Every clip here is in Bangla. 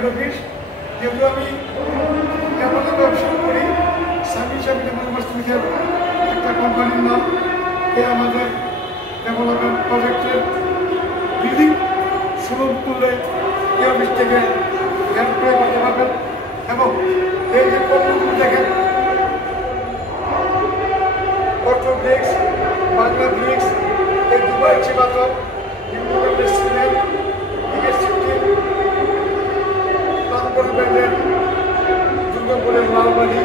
Head office. যেহেতু আমি ডেভেলপমেন্ট ব্যবসা করি, সামি সামি ডেভেলপার্স একটা কোম্পানির নাম। আমাদের ডেভেলপমেন্ট প্রজেক্টের বিল্ডিং সুলভ মূল্যে এই অফিস থেকে হেল্প করে করতে পারবেন। এবং এই যে পণ্যগুলো দেখেন, অটো ব্রিক্স, বাংলা ব্রিক্স, এই দুবাই চিবাতর, বিভিন্ন সিমেন্ট, নামকরণ ব্র্যান্ডের দুর্গাপুরের লালবাড়ি,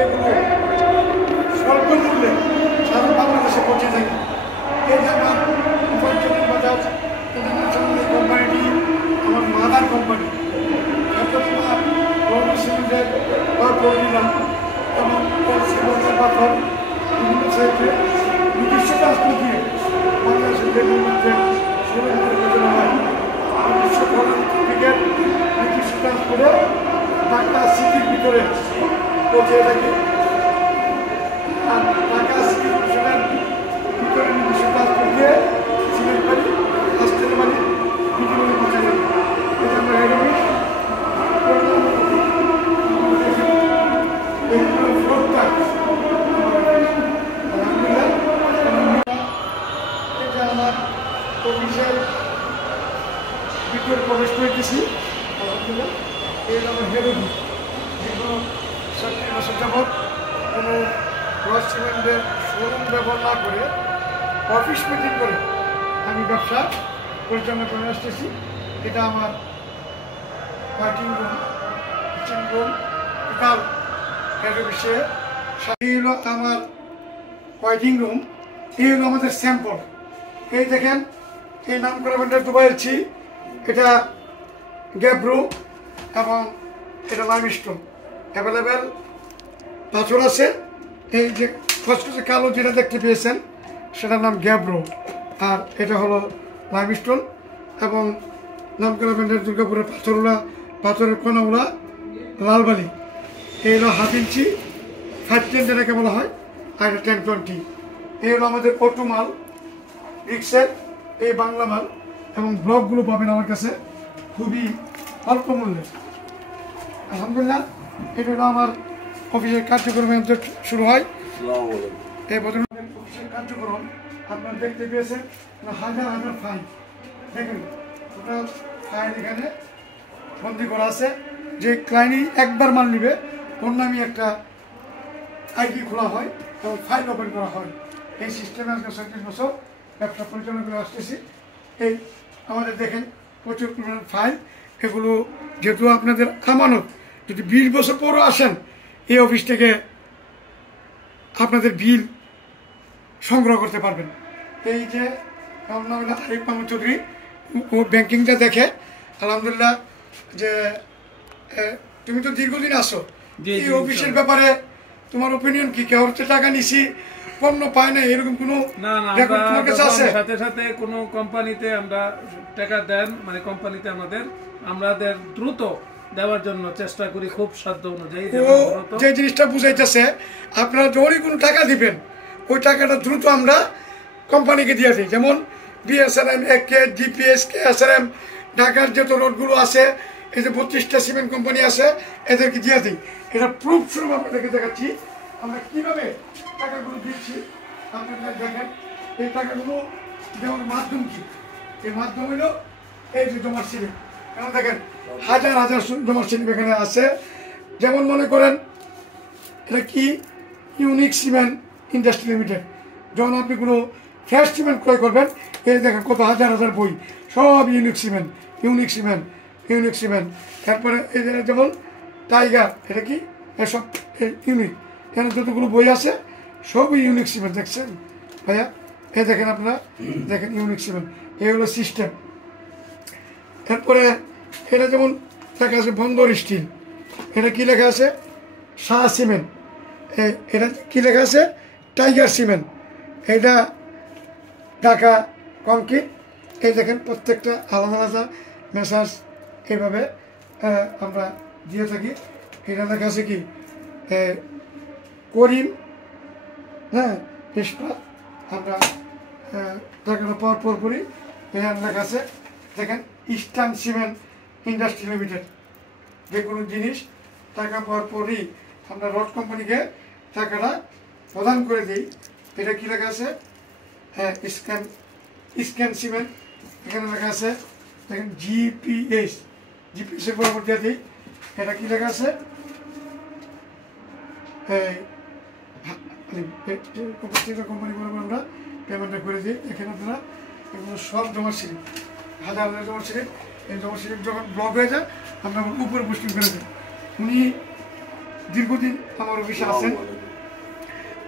এগুলো স্বল্প মূল্যে সারা বাংলাদেশে পৌঁছে থাকে। এই যে আমার পঞ্চমী বাজাজ ইন্টারন্যাশনাল এই কোম্পানিটি আমার মাদার কোম্পানি। তোমার রবি সিমেন্টের পাথর দিলাম এবং সিমেন্টের পাথর বিভিন্ন সাইডে নিজস্ব ট্রান্সপোর্ট দিয়ে বাংলাদেশের যে ষোলো হয় নিজস্ব টিকিট নিজস্ব ট্রান্সপোর্টে ঢাকা সিটির ভিতরে পৌঁছে থাকি। আর ঢাকা সিটি কর্পোরেশনের ভিতরে নিজস্ব ট্রান্সপোর্ট দিয়ে সিমেন্ট বাড়ি, হাস্টেল বাড়ি ভিতরে পৌঁছে থাকি। এটা আমরা হেড অফিস। আমার অফিসের ভিতরে প্রবেশ করতেছি। আলহামদুলিল্লাহ, এই আমার হেড অফিস। দীর্ঘ 7 বছর যাবৎ কোনো রস সিমেন্টের শোরুম ব্যবহার না করে অফিস মিটিং করে আমি ব্যবসা পরিচালনা করে আসতেছি। এটা আমার working room, kitchen room, total head অফিসে। এই হলো আমার ওয়ার্কিং রুম। এই হলো আমাদের স্যাম্পল। এই দেখেন, এই নাম করা ব্র্যান্ডের দুবাইয়ের ছি, এটা গ্যাব্রো এবং এটা লাইমস্টোন। অ্যাভেলেবেল পাথর আছে। এই যে খসখসে কালো যেটা দেখতে পেয়েছেন সেটার নাম গ্যাব্রো, আর এটা হলো লাইমস্টোন। এবং নাম করা ব্র্যান্ডের দুর্গাপুরের পাথরওয়ালা, পাথরের কোনাওয়ালা লালবালি। এই হলো 1/2 ইঞ্চি 510 যেটাকে বলা হয়, আর এটা 1020। এই হলো আমাদের অটো মাল, রিক্সের এই বাংলা মাল এবং ব্লকগুলো পাবেন আমার কাছে খুবই অল্প মূল্যে। আলহামদুলিল্লাহ, এটা হলো আমার অফিসের কার্যক্রম শুরু হয়। এই বদলের অফিসের কার্যক্রম আপনারা দেখতে পেয়েছেন, হাজার হাজার ফাইল। দেখেন, টোটাল ফাইল এখানে বন্দি করা আছে। যে ক্লায়েন্টই একবার মাল নিবে ওর নামে একটা আইডি খোলা হয় এবং ফাইল ওপেন করা হয়। এই সিস্টেমে আজকে 37 বছর ব্যবসা পরিচালনা করে আসতেছি। এই আমাদের দেখেন প্রচুর পরিমাণের ফাইল। এগুলো যেহেতু আপনাদের আমানত, যদি 20 বছর পরও আসেন এই অফিস থেকে আপনাদের বিল সংগ্রহ করতে পারবেন। এই যে আমার নাম হলো আরিফ মাহমুদ চৌধুরী, ও ব্যাংকিংটা দেখে। আলহামদুলিল্লাহ, যে তুমি তো দীর্ঘদিন আসো এই অফিসের ব্যাপারে, তোমার ওপিনিয়ন কি? কেউ টাকা নিছি পণ্য পায় না, এরকম কোনো রেকর্ড তোমার কাছে আছে? সাথে সাথে কোনো কোম্পানিতে আমরা টাকা দেন, মানে কোম্পানিতে আমাদের দ্রুত দেওয়ার জন্য চেষ্টা করি খুব সাধ্য অনুযায়ী। যে জিনিসটা বুঝাইতেছে, আপনারা যখনই কোনো টাকা দিবেন ওই টাকাটা দ্রুত আমরা কোম্পানিকে দিয়ে দিই। যেমন বিএসআরএম, একে, জিপিএস, কেএসআরএম, ঢাকার যত রোডগুলো আছে, এই যে 32টা সিমেন্ট কোম্পানি আছে, এদেরকে দিয়ে দিই। এটা প্রুফ স্বরূপ আপনাদেরকে দেখাচ্ছি আমরা কিভাবে টাকাগুলো দিচ্ছি। আপনারা দেখেন, এই টাকাগুলো দেওয়ার মাধ্যম কি? এই মাধ্যম হলো এই যে জমার সিলিপ। কেন দেখেন, হাজার হাজার জমার সিলিপ এখানে আছে। যেমন মনে করেন, এটা কি ইউনিক সিমেন্ট ইন্ডাস্ট্রি লিমিটেড। যখন আপনি কোনো ফ্রেশ সিমেন্ট ক্রয় করবেন, এই দেখেন কত হাজার হাজার বই, সব unique cement, unique cement, unique cement. তারপরে এই যেমন টাইগার, এটা কি এসব ইউনিক। এখানে যতগুলো বই আছে সবই ইউনিক সিমেন্ট। দেখছেন ভাইয়া, এই দেখেন আপনারা দেখেন ইউনিক সিমেন্ট। এই হলো সিস্টেম। এরপরে এটা যেমন লেখা আছে বন্দর স্টিল, এটা কি লেখা আছে? শাহ সিমেন্ট। এটা কি লেখা আছে? Tiger cement. এটা ঢাকা কংক্রিট। এই দেখেন প্রত্যেকটা আলাদা আলাদা মেসাজ এইভাবে আমরা দিয়ে থাকি। এটা লেখা আছে কি করিম, হ্যাঁ, ইস্পাত। আমরা টাকাটা পর করি। এখানে লেখা আছে দেখেন ইস্টার্ন সিমেন্ট ইন্ডাস্ট্রি লিমিটেড। যে কোনো জিনিস টাকা পাওয়ার পরই আমরা রড কোম্পানিকে টাকাটা প্রদান করে দিই। এটা কী লেখা আছে? হ্যাঁ, স্ক্যান সিমেন্ট, এখানে লেখা আছে দেখেন জিপিএস এর বরাবর দিয়ে দিই। এটা কী লেখা আছে? কোম্পানি বরাবর আমরা পেমেন্টটা করে দিই। এখানে আপনারা এগুলো সব জমা স্লিপ, হাজার হাজার জমা স্লিপ, এই জমা স্লিপ যখন ব্লক হয়ে যায় আমরা উপরে পোস্টিং করে দিই। উনি দীর্ঘদিন আমার অফিসে আছেন,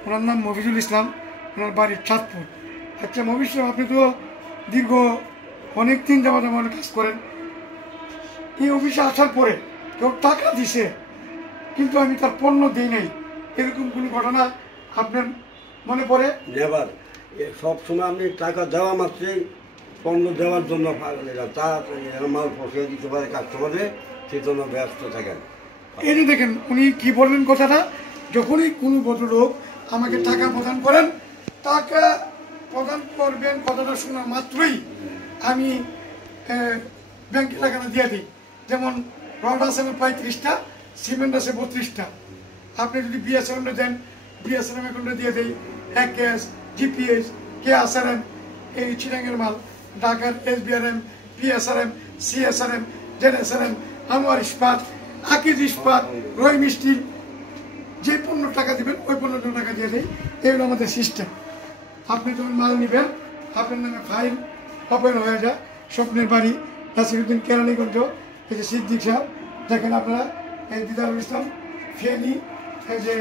ওনার নাম মফিজুল ইসলাম, ওনার বাড়ির চাঁদপুর। আচ্ছা মফিজ সাহেব, আপনি তো দীর্ঘ অনেক দিন যাওয়া অনেক কাজ করেন, এই অফিসে আসার পরে কেউ টাকা দিছে কিন্তু আমি তার পণ্য দিই নাই, এরকম কোনো ঘটনা আপনার মনে পড়ে? নেবার সব সময় আমি টাকা দেওয়া মাত্রই পণ্য দেওয়ার জন্য তাড়াতাড়ি মাল পৌঁছে দিতে পারে কাস্টমারে, সেই জন্য ব্যস্ত থাকেন। এই যে দেখেন উনি কি বললেন কথাটা, যখনই কোনো ভদ্রলোক আমাকে টাকা প্রদান করেন, টাকা প্রদান করবেন কথাটা শোনা মাত্রই আমি ব্যাংকে টাকাটা দিয়ে দিই। যেমন রড আছে প্রায় 30টা, সিমেন্ট আছে 32টা। আপনি যদি বিএসএম দেন, বিএসএম অ্যাকাউন্টে দিয়ে দিই। একেএস, জিপিএস, কেএসআরএম, এই চিরাঙের মাল, ঢাকার SBRM, PSRM, CSRM, ZSRM, Anwar ইস্পাত, আকিজ ইস্পাত, রহিম স্টিল, যে পণ্য টাকা দিবেন ওই পণ্যের জন্য টাকা দিয়ে দেয়। এগুলো আমাদের সিস্টেম। আপনি যখন মাল নেবেন আপনার নামে ফাইল ওপেন হয়ে যায়। স্বপ্নের বাড়ি, নাসিরুদ্দিন কেরানীগঞ্জ, এই যে সিদ্দিক সাহেব দেখেন আপনারা, এই দিদারুল ইসলাম ফেনী, এই যে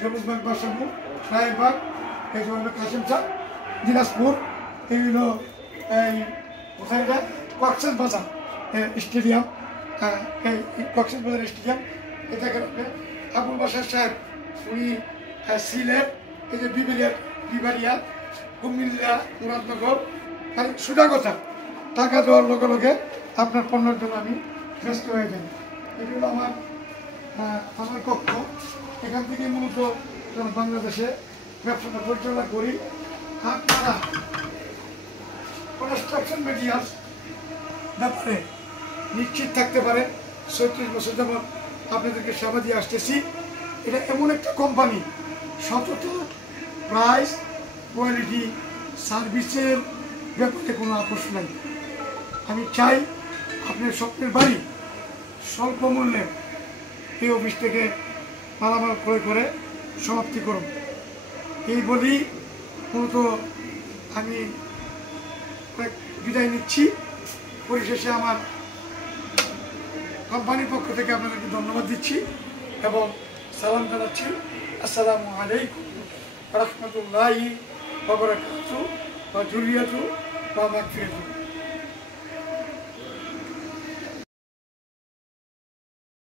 জমিসবাগ বাসাবু, রায়েরবাগ, এই যে হলো কাশিম সাহ, দিনাজপুর, এইগুলো এই কোথায় যায় কক্সেস বাজার স্টেডিয়াম, এই কক্সেস বাজার স্টেডিয়াম। এই দেখেন আপনি আবুল বাসার সাহেব, উনি সিলেট, এই যে বিবারিয়া, কুমিল্লা, মুরাদনগর। আর সোজা কথা, টাকা দেওয়ার লগে লগে আপনার পণ্যের জন্য আমি ব্যস্ত হয়ে যাই। এগুলো আমার কক্ষ। এখান থেকে মূলত বাংলাদেশে ব্যবসাটা পরিচালনা করি। আপনারা কনস্ট্রাকশন মেটেরিয়ালস ব্যাপারে নিশ্চিত থাকতে পারে। 36 বছর যেমন আপনাদেরকে সেবা দিয়ে আসতেছি। এটা এমন একটা কোম্পানি, সততা, প্রাইস, কোয়ালিটি, সার্ভিসের ব্যাপারে কোনো আপোষ নাই। আমি চাই আপনার স্বপ্নের বাড়ি স্বল্প মূল্যে এই অফিস থেকে মালামাল ক্রয় করে সমাপ্তি করুন। এই বলি মূলত আমি বিদায় নিচ্ছি। পরিশেষে আমার কোম্পানির পক্ষ থেকে আপনাদেরকে ধন্যবাদ দিচ্ছি এবং সালাম জানাচ্ছি। আসসালামু আলাইকুম ওয়া রাহমাতুল্লাহি ওয়া বারাকাতুহু ওয়া যুররিয়াতুহু ওয়া মাগফিরাতুহু।